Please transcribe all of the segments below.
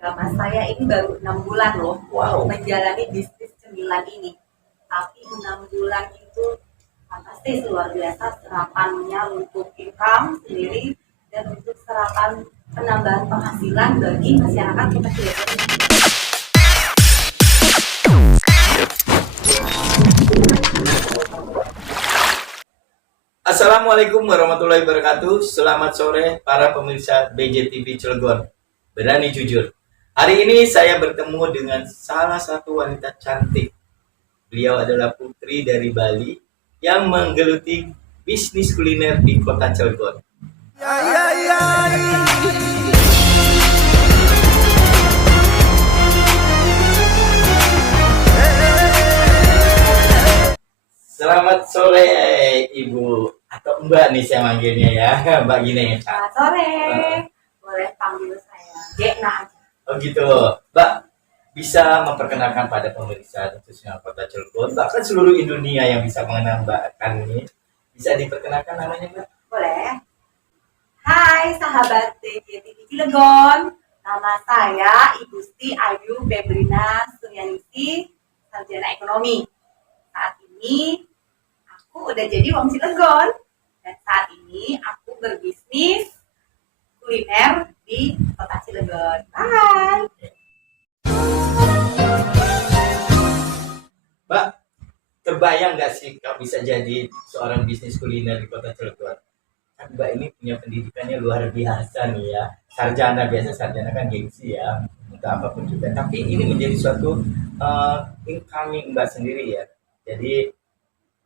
Mas saya ini baru 6 bulan loh Wow. menjalani bisnis cemilan ini. Tapi 6 bulan itu fantastis, luar biasa serapannya untuk income sendiri dan untuk serapan penambahan penghasilan bagi masyarakat kita Cilegon. Assalamualaikum warahmatullahi wabarakatuh. Selamat sore para pemirsa BJTV Cilegon. Berani jujur. Hari ini saya bertemu dengan salah satu wanita cantik. Beliau adalah putri dari Bali yang menggeluti bisnis kuliner di kota Cilegon. Selamat sore Ibu atau Mbak nih saya manggilnya ya, Mbak Gine. Selamat sore, boleh panggil saya Gekna aja. Oh gitu, Mbak bisa memperkenalkan pada pemirsa khususnya kota Cilegon, bahkan seluruh Indonesia yang bisa mengenal Mbak Kan ini, bisa diperkenalkan namanya Mbak? Boleh. Hai sahabat BJTV Cilegon, nama saya Ibu Sti Ayu Febrina Suryanisi, sarjana ekonomi. Saat ini aku udah jadi wong Cilegon dan saat ini aku berbisnis kuliner di kota Cilegon. Hai. Mbak, terbayang nggak sih kalau bisa jadi seorang bisnis kuliner di kota Cilegon? Kan Mbak ini punya pendidikannya luar biasa nih ya. Sarjana, biasa sarjana kan gengsi ya, untuk apapun juga. Tapi ini menjadi suatu incoming Mbak sendiri ya. Jadi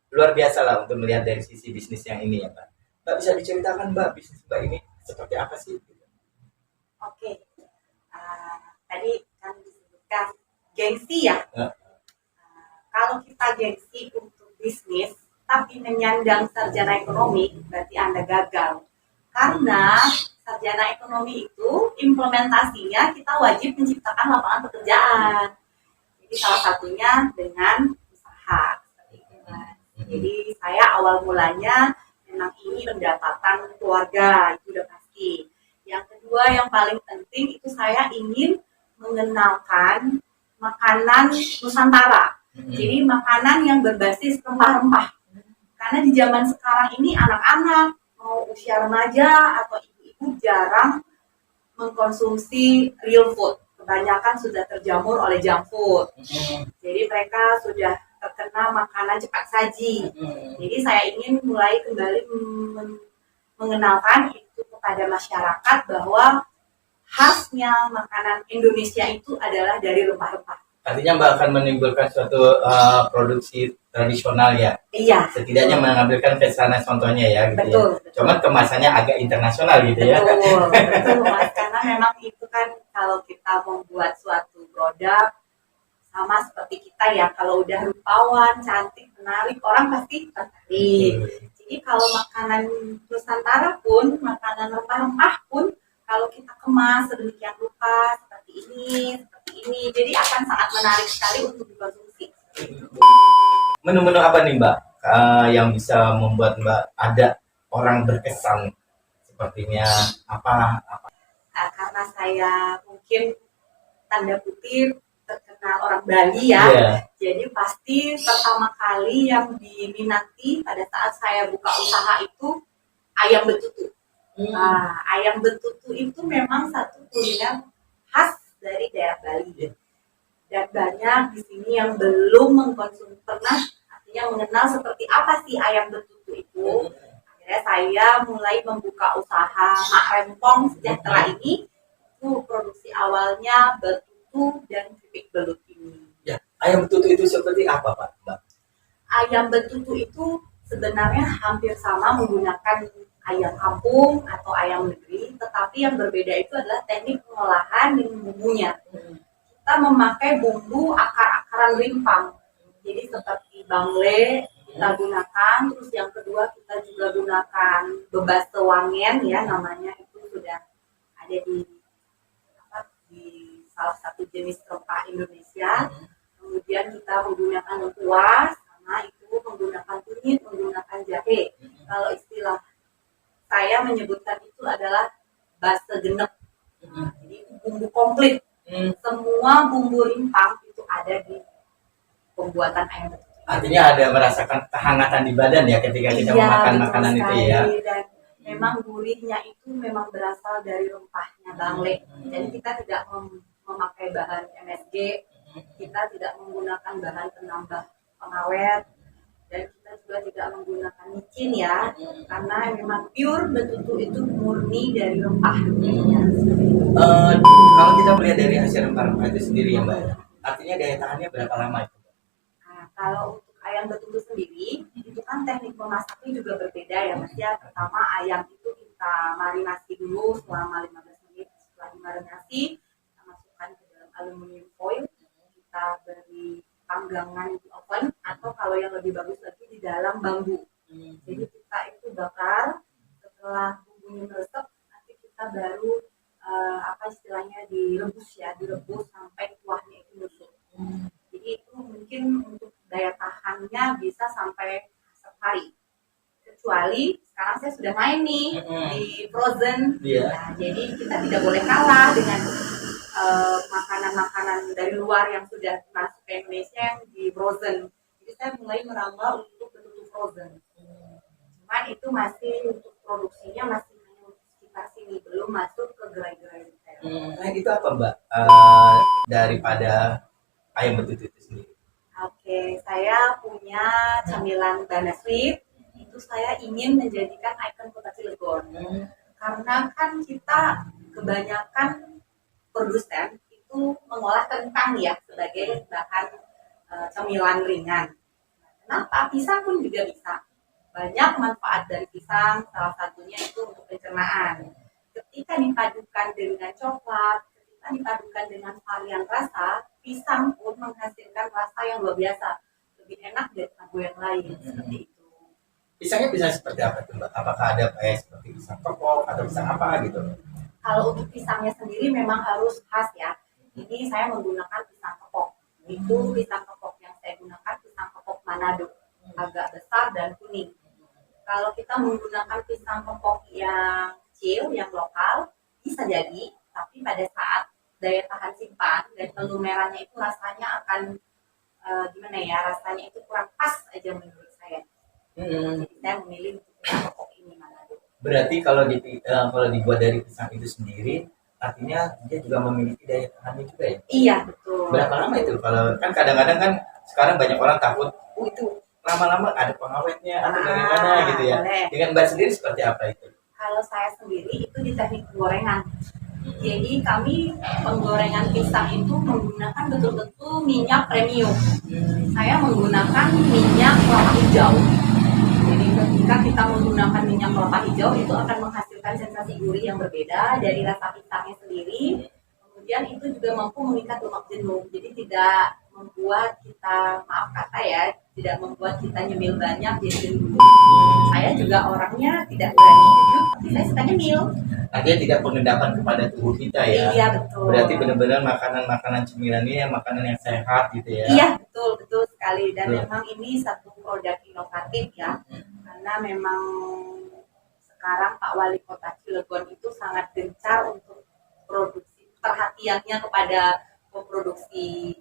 luar biasa lah untuk melihat dari sisi bisnis yang ini ya Mbak. Mbak bisa diceritakan Mbak, bisnis Mbak ini seperti apa sih? Oke. Tadi kan disebutkan gengsi ya. Kalau kita gengsi untuk bisnis tapi menyandang sarjana ekonomi, berarti Anda gagal. Karena sarjana ekonomi itu implementasinya kita wajib menciptakan lapangan pekerjaan. Jadi salah satunya dengan usaha. Jadi saya awal mulanya memang ini pendapatan keluarga, itu udah pasti. Yang kedua yang paling penting itu saya ingin mengenalkan makanan Nusantara. Jadi makanan yang berbasis rempah-rempah. Karena di zaman sekarang ini anak-anak mau usia remaja atau ibu-ibu jarang mengkonsumsi real food. Kebanyakan sudah terjamur oleh junk food. Jadi mereka sudah terkena makanan cepat saji. Jadi saya ingin mulai kembali mengenalkan itu kepada masyarakat bahwa khasnya makanan Indonesia itu adalah dari rempah-rempah. Artinya Mbak akan menimbulkan suatu produksi tradisional ya. Iya. Setidaknya mengambilkan kesana contohnya ya gitu betul, ya. Cuman kemasannya agak internasional gitu ya. Betul Mas, karena memang itu kan kalau kita membuat suatu produk sama seperti kita ya, kalau udah rupawan, cantik, menarik, orang pasti tertarik. Jadi kalau makanan Nusantara pun, makanan rempah-rempah pun, kalau kita kemas sedemikian rupa seperti ini, jadi akan sangat menarik sekali untuk dikonsumsi. Menu-menu apa nih Mbak yang bisa membuat Mbak ada orang berkesan sepertinya apa? Karena saya mungkin tanda kutip terkenal orang Bali ya, jadi pasti pertama kali yang diminati pada saat saya buka usaha itu ayam betutu. Ayam betutu itu memang satu kuliner khas dari daerah Bali dan banyak di sini yang belum mengkonsumsi, pernah artinya mengenal seperti apa sih ayam betutu itu. Akhirnya saya mulai membuka usaha Mak Rempong Sejahtera ini. Itu produksi awalnya betutu dan keripik belut ini. Ya, ayam betutu itu seperti apa Pak? Mbak? Ayam betutu itu sebenarnya hampir sama menggunakan ayam kampung atau ayam negeri, tetapi yang berbeda itu adalah teknik pengolahan dan bumbunya. Kita memakai bumbu akar-akaran rimpang, jadi seperti bangle kita gunakan, terus yang kedua kita juga gunakan bebase wangen ya namanya, itu sudah ada di salah satu jenis rempah Indonesia. Kemudian kita menggunakan lengkuas, sama itu menggunakan kunyit, menggunakan jahe. Kalau istilah saya menyebutkan itu adalah base genep. Jadi bumbu komplit Semua bumbu rimpang itu ada di pembuatan ayam betutu. Artinya ada merasakan kehangatan di badan ya ketika kita memakan makanan itu ya. Dan memang gurihnya itu memang berasal dari rempahnya bangle. Jadi kita tidak memakai bahan MSG, kita tidak menggunakan bahan penambah pengawet, dan kita juga tidak menggunakan micin ya, karena memang pure betutu itu murni dari rempah. Kalau kita melihat dari hasil rempah-rempah itu sendiri ya Mbak, artinya daya tahannya berapa lama itu? Kalau untuk ayam betutu sendiri, itu kan teknik memasaknya juga berbeda ya Mas ya. Pertama ayam itu kita marinasi dulu selama 15 menit. Setelah dimarinasi, kita masukkan ke dalam aluminium foil, kita beri panggangan di oven, atau kalau yang lebih bagus lagi di dalam bambu. Jadi kita itu bakar, setelah bumbunya meresap, nanti kita baru direbus sampai kuahnya itu busuk. Jadi itu mungkin untuk daya tahannya bisa sampai sehari. Kecuali sekarang saya sudah main nih di frozen. Nah, jadi kita tidak boleh kalah dengan makanan-makanan dari luar yang sudah masuk ke Indonesia yang di frozen. Jadi saya mulai merambah untuk betul frozen. Cuman itu masih untuk produksinya masih hanya sekitar sini, belum masuk ke gerai-gerai. Nah itu apa Mbak daripada ayam betutu itu sendiri? Oke, saya punya camilan Banasweet. Itu saya ingin menjadikan ikon Kota Cilegon. Karena kan kita kebanyakan produsen itu mengolah kentang ya sebagai bahan camilan ringan. Kenapa? Pisang pun juga bisa. Banyak manfaat dari pisang, salah satunya itu untuk pencernaan. Ketika dipadukan dengan coklat, ketika dipadukan dengan varian rasa, pisang pun menghasilkan rasa yang luar biasa, lebih enak dari lagu yang lain. Seperti itu. Pisangnya bisa seperti apa tuh Mbak? Apakah ada seperti pisang kepok atau pisang apa gitu? Kalau untuk pisangnya sendiri memang harus khas ya. Ini saya menggunakan pisang kepok. Itu pisang kepok yang saya gunakan pisang kepok Manado, agak besar dan kuning. Kalau kita menggunakan pisang kepok yang kecil, yang lokal, bisa jadi, tapi pada saat daya tahan simpan dan telur merahnya itu rasanya akan gimana ya, rasanya itu kurang pas aja menurut saya. Jadi saya memilih pisang kepok ini Manado. Berarti kalau dibuat dari pisang itu sendiri, artinya dia juga memiliki daya tahannya juga ya? Iya betul. Berapa lama itu? Kalau kan kadang-kadang kan sekarang banyak orang takut, itu lama-lama ada pengawetnya atau bagaimana gitu ya. Boleh. Dengan Mbak sendiri seperti apa itu? Kalau saya sendiri itu di teknik penggorengan. Jadi kami penggorengan pisang itu menggunakan betul-betul minyak premium. Saya menggunakan minyak kelapa hijau. Jadi ketika kita menggunakan minyak kelapa hijau itu akan menghasilkan sensasi gurih yang berbeda dari rasa pisangnya sendiri. Kemudian itu juga mampu mengikat lemak jenuh. Jadi tidak membuat kita, maaf kata ya, tidak membuat kita nyemil banyak jadi gendut. Saya juga orangnya tidak berani gendut, tapi saya suka nyemil. Artinya tidak pengendapan kepada tubuh kita ya. Iya betul. Berarti benar-benar makanan-makanan cemilan ini yang makanan yang sehat gitu ya. Iya betul sekali, dan memang ini satu produk inovatif ya, karena memang sekarang Pak Wali Kota Cilegon itu sangat gencar untuk produksi, perhatiannya kepada memproduksi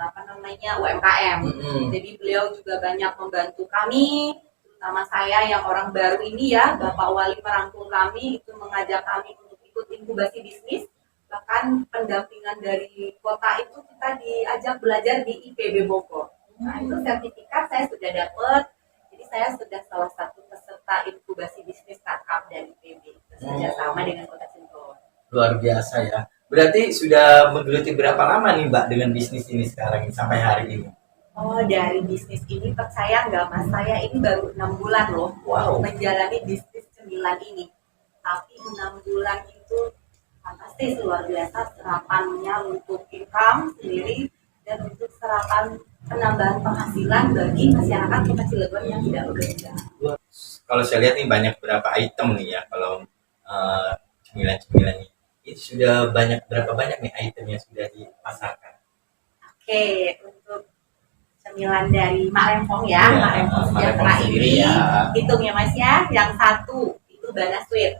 UMKM. Jadi beliau juga banyak membantu kami, terutama saya yang orang baru ini ya. Bapak Wali merangkul kami, itu mengajak kami untuk ikut inkubasi bisnis. Bahkan pendampingan dari kota itu kita diajak belajar di IPB Bogor. Nah itu sertifikat saya sudah dapat. Jadi saya sudah salah satu peserta inkubasi bisnis startup dari IPB, bekerjasama dengan Kota Cilegon. Luar biasa ya. Berarti sudah menggeluti berapa lama nih Mbak dengan bisnis ini sekarang sampai hari ini? Oh, dari bisnis ini percaya nggak Mas, saya ini baru 6 bulan loh menjalani bisnis cemilan ini. Tapi 6 bulan itu fantastis, luar biasa serapannya untuk income sendiri dan untuk serapan penambahan penghasilan bagi masyarakat Kota Cilegon yang tidak bekerja. Kalau saya lihat nih banyak berapa item nih ya kalau cemilan-cemilan ini. Ini sudah berapa banyak nih item yang sudah dipasarkan? Oke, untuk cemilan dari Mak Rempong ya, Mak Rempong Sejahtera ini ya. Hitung ya Mas ya, yang satu itu Banasweet.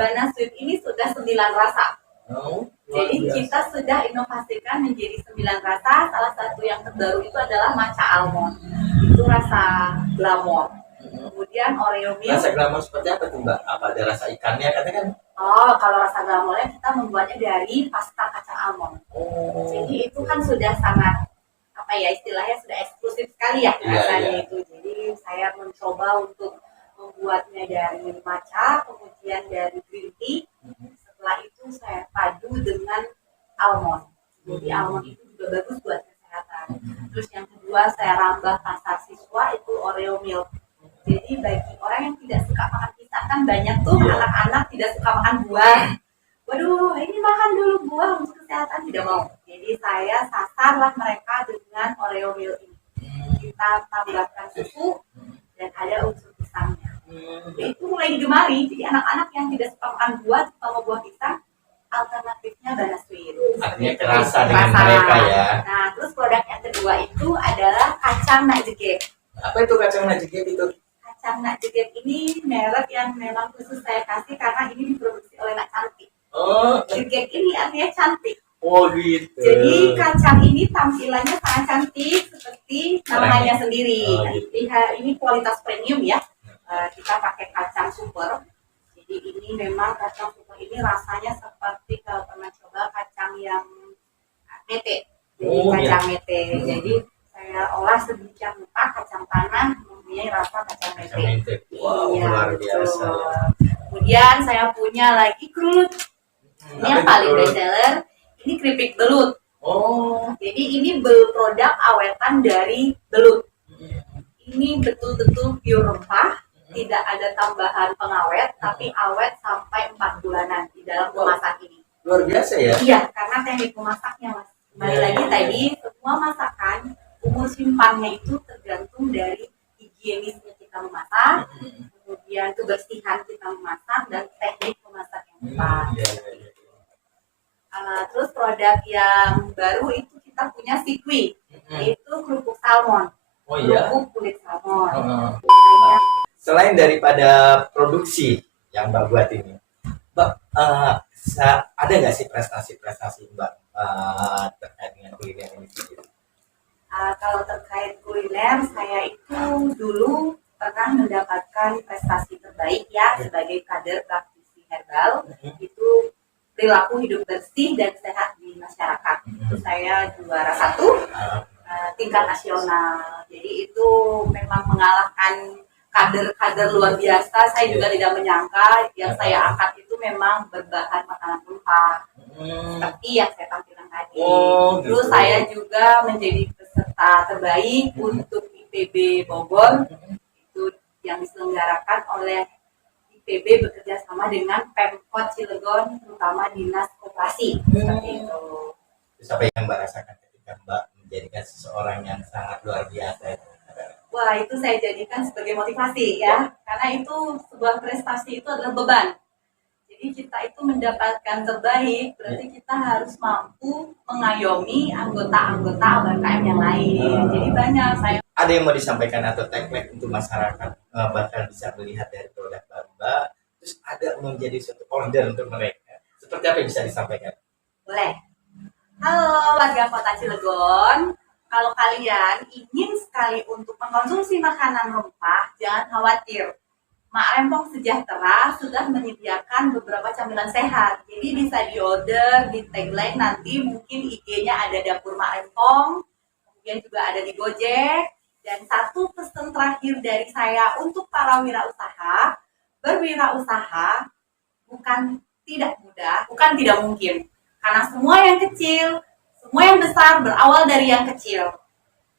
Banasweet ini sudah 9 rasa. Oh, luar Jadi biasa. kita sudah inovasikan menjadi 9 rasa. Salah satu yang terbaru itu adalah matcha almond. Itu rasa glamor. Kemudian Oreo milk. Rasa glamor seperti apa tuh Mbak? Apa ada rasa ikannya katanya kan? Oh, kalau rasa glamornya kita membuatnya dari pasta kacang almond. Oh. Jadi itu kan sudah sangat apa ya istilahnya sudah eksklusif sekali ya Iya, rasanya iya. itu. Jadi saya mencoba untuk membuatnya dari matcha, kemudian dari green tea. Setelah itu saya padu dengan almond. Jadi almond itu juga bagus buat kesehatan. Terus yang kedua saya rambah pasar siswa itu Oreo milk. Jadi bagi orang yang tidak suka makan pisang kan banyak tuh Iya. anak-anak tidak suka makan buah. Waduh, ini makan dulu buah untuk kesehatan tidak mau. Jadi saya sasarlah mereka dengan Oreo milk ini. Kita tambahkan susu dan ada unsur pisangnya. Itu mulai digemari. Jadi anak-anak yang tidak suka makan buah, terutama buah pisang, alternatifnya banana sweet. Artinya kerasa dengan mereka ya. Nah, terus produk yang kedua itu adalah kacang nagjeget. Apa itu kacang nagjeget itu? Kacang nagjeget ini merek yang memang khusus saya kasih karena ini diproduksi oleh Nak Cantik. Oh, Nagjeget ini artinya cantik. oh gitu. Jadi kacang ini tampilannya sangat cantik seperti namanya sendiri. Oh, gitu. Ini kualitas premium ya. Kita pakai kacang super. Jadi ini memang kacang super ini rasanya seperti kalau pernah coba kacang yang mete. Jadi Oh, kacang mete. Jadi saya olah sedemikian rupa kacang tanah mempunyai rasa kacang mete. Kacang mente. Wow, Iya, luar betul. biasa. Kemudian saya punya lagi Krut. Ini yang Apa paling itu? best seller. Ini keripik belut. Oh, Jadi ini produk awetan dari belut. Ini betul-betul pure rempah, tidak ada tambahan pengawet, tapi awet sampai 4 bulanan di dalam kemasan ini. luar biasa ya. Iya, karena teknik memasaknya mas. Kembali lagi tadi, semua masakan umur simpannya itu tergantung dari higienisnya kita memasak, kemudian kebersihan kita memasak dan teknik memasak yang tepat. Iya, iya, iya. Terus produk yang baru itu kita punya Sikwi, yaitu kerupuk salmon, Oh iya. kerupuk kulit salmon. Heeh. Selain daripada produksi yang Mbak buat ini, Mbak ada nggak sih prestasi-prestasi Mbak terkait dengan kuliner ini sendiri? Kalau terkait kuliner, saya itu dulu pernah mendapatkan prestasi terbaik ya sebagai kader praktisi herbal. Itu perilaku hidup bersih dan sehat di masyarakat. Itu saya juara 1 tingkat nasional. Jadi itu memang mengalahkan kader-kader luar biasa. Saya juga tidak menyangka yang saya angkat itu memang berbahan makanan rempah. Seperti yang saya tampilkan tadi. Oh, Terus gitu. saya juga menjadi peserta terbaik untuk IPB Bogor. Itu yang diselenggarakan oleh IPB bekerja sama dengan Pemkot Cilegon, terutama Dinas Koperasi. Seperti itu. Terus apa yang Mbak rasakan ketika Mbak menjadikan seseorang yang sangat luar biasa? Wah, itu saya jadikan sebagai motivasi ya. Karena itu sebuah prestasi itu adalah beban. Jadi kita itu mendapatkan terbaik, berarti kita harus mampu mengayomi anggota-anggota UMKM yang lain. Jadi banyak saya. Ada yang mau disampaikan atau tagline untuk masyarakat bakal bisa melihat dari produk Mbak, terus ada menjadi suatu order untuk mereka. Seperti apa yang bisa disampaikan? Boleh. Halo warga Kota Cilegon. Kalau kalian ingin sekali untuk mengkonsumsi makanan rempah, jangan khawatir. Mak Rempong Sejahtera sudah menyediakan beberapa camilan sehat. Jadi bisa diorder di tagline nanti mungkin IG-nya ada dapur Mak Rempong, kemudian juga ada di Gojek. Dan satu pesan terakhir dari saya untuk para wirausaha, berwirausaha bukan tidak mudah, bukan tidak mungkin. Karena semua yang kecil, semua yang besar berawal dari yang kecil.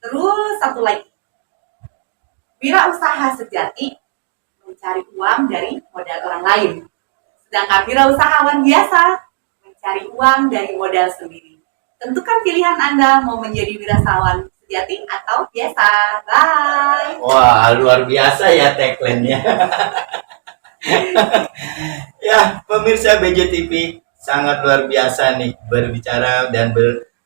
Terus satu lagi, wirausaha sejati mencari uang dari modal orang lain. Sedangkan wirausahawan biasa mencari uang dari modal sendiri. Tentukan pilihan Anda mau menjadi wirausahawan sejati atau biasa. Bye. Wah, luar biasa ya tagline-nya. Ya, pemirsa BJTV sangat luar biasa nih berbicara dan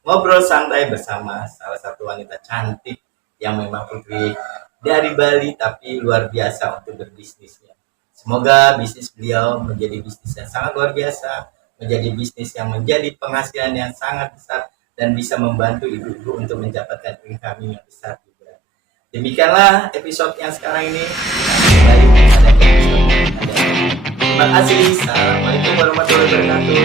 ngobrol santai bersama salah satu wanita cantik yang memang putri dari Bali tapi luar biasa untuk berbisnisnya. Semoga bisnis beliau menjadi bisnis yang sangat luar biasa, menjadi bisnis yang menjadi penghasilan yang sangat besar dan bisa membantu ibu-ibu untuk mendapatkan income yang besar juga. Demikianlah episode yang sekarang ini. Kembali pada episode yang ada. Terima kasih. Assalamualaikum warahmatullahi wabarakatuh.